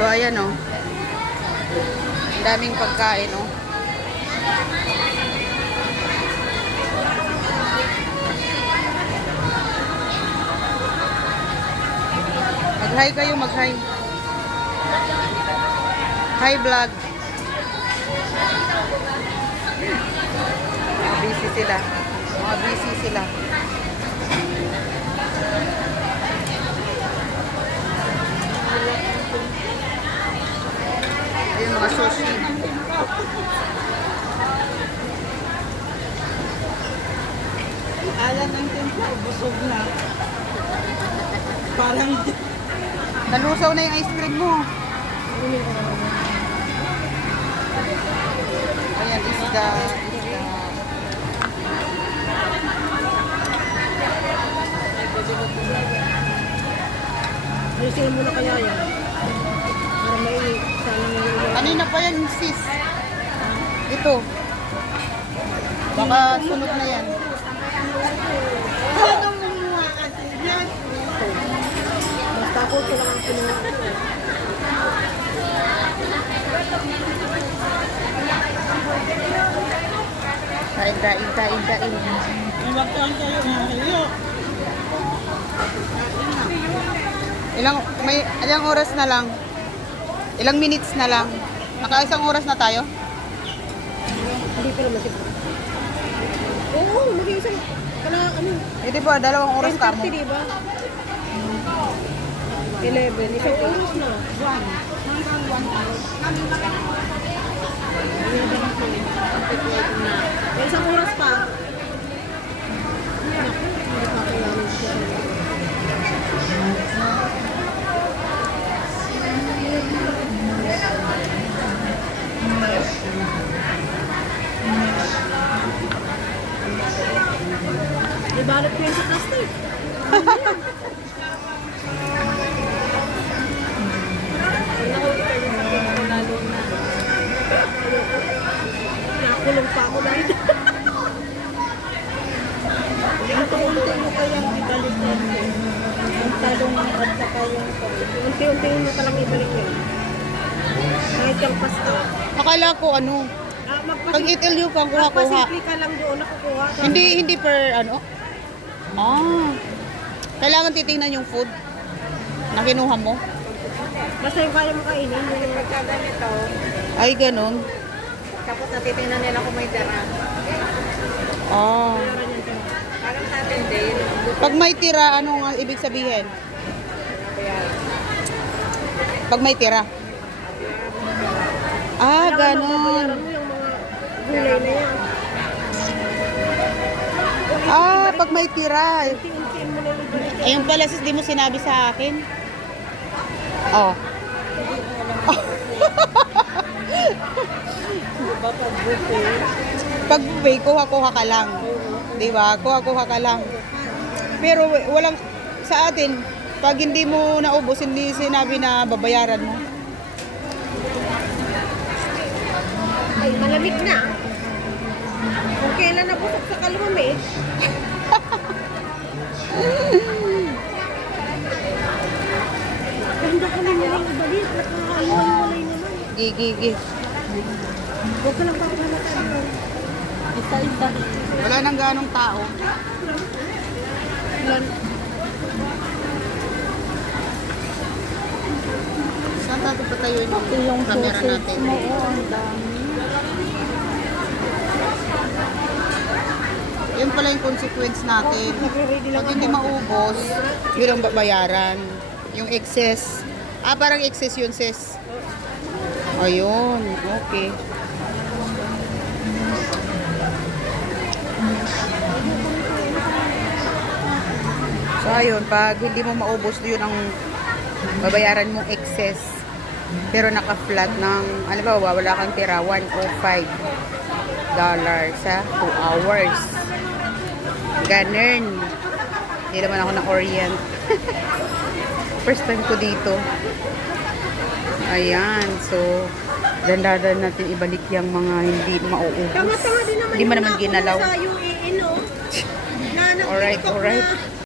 So, ayan o. Ang daming pagkain o. Mag-hi kayo, mag-hi. Hi vlog. Mga busy sila. Mga busy sila. Ayun mga sushi. Alam ng templo, busog na. Parang Nalusaw na yung ice cream mo. Ayan, isda. ayusin mo na kaya yan. Para may sana may Kanina pa yan, sis. Ito. Baka sunog na yan. ano mo mga kasi yan? Basta ako lang ang kinuha ko. Kain. May magkaan kayo mga kayo. Ilang oras na lang? Ilang minutes na lang? Naka-isang oras na tayo? Hindi pa naman siguro. Oo, mag-iisang ano? Eh di ba, 2 oras ka mo. 10:30 diba? 11, isang oras na. 1. Isang oras pa. Ibalot ko yun sa plastic. Nakulong pa ako dahil. Unti-unti mo kayang ibalik yun. Ang talong at saka yung unti-unti mo palang ibalik yun. Kahit yung pasta. Akala ko ano, pag itilyo kang kuha-kuha. Magpasimple ka lang doon nakukuha. Hindi per ano? Kailangan titingnan yung food na kinuha mo. Basta yung kaya mo kainin. Yung pagkaganito. Ay, ganun. Tapos natitingnan nila kung may dara. Parang sa atin din. Pag may tira, ano ang ibig sabihin? Pag may tira. Ganun. Babayaran mo yung mga gulay na yan. Pag may tira. Unti-unti mo na ibalik. Ayun pala, sis, di mo sinabi sa akin. Oh. Pag buffet, kuha-kuha ka lang. Di ba? Kuha-kuha ka lang. Pero walang, sa atin, pag hindi mo naubos, hindi sinabi na babayaran mo. Ay, malamig na. Kung kailan nabusok sa kalumami. Ganda ka na nilang ibalik. Nakakaliwalay naman. Gigi. Huwag ka lang papalamatan. Isa-isa. Wala nang ganong tao. Saan tayo patayuin yung camera natin? Yun pala yung consequence natin. Pag hindi maubos, yun ang babayaran. Yung excess. Parang excess yun, sis. Ayun, okay. So, ayun, pag hindi mo maubos, yun ang babayaran mong excess. Pero naka-flat ng, ano ba, wala kang tira, $105 sa 2 hours. Ganun. Hindi naman ako ng Orient. First time ko dito. Ayan, so, dandadan natin ibalik yung mga hindi mauubos. Tama-tama din naman Hindi mo naman ginalaw. Sa UAE, no? Alright.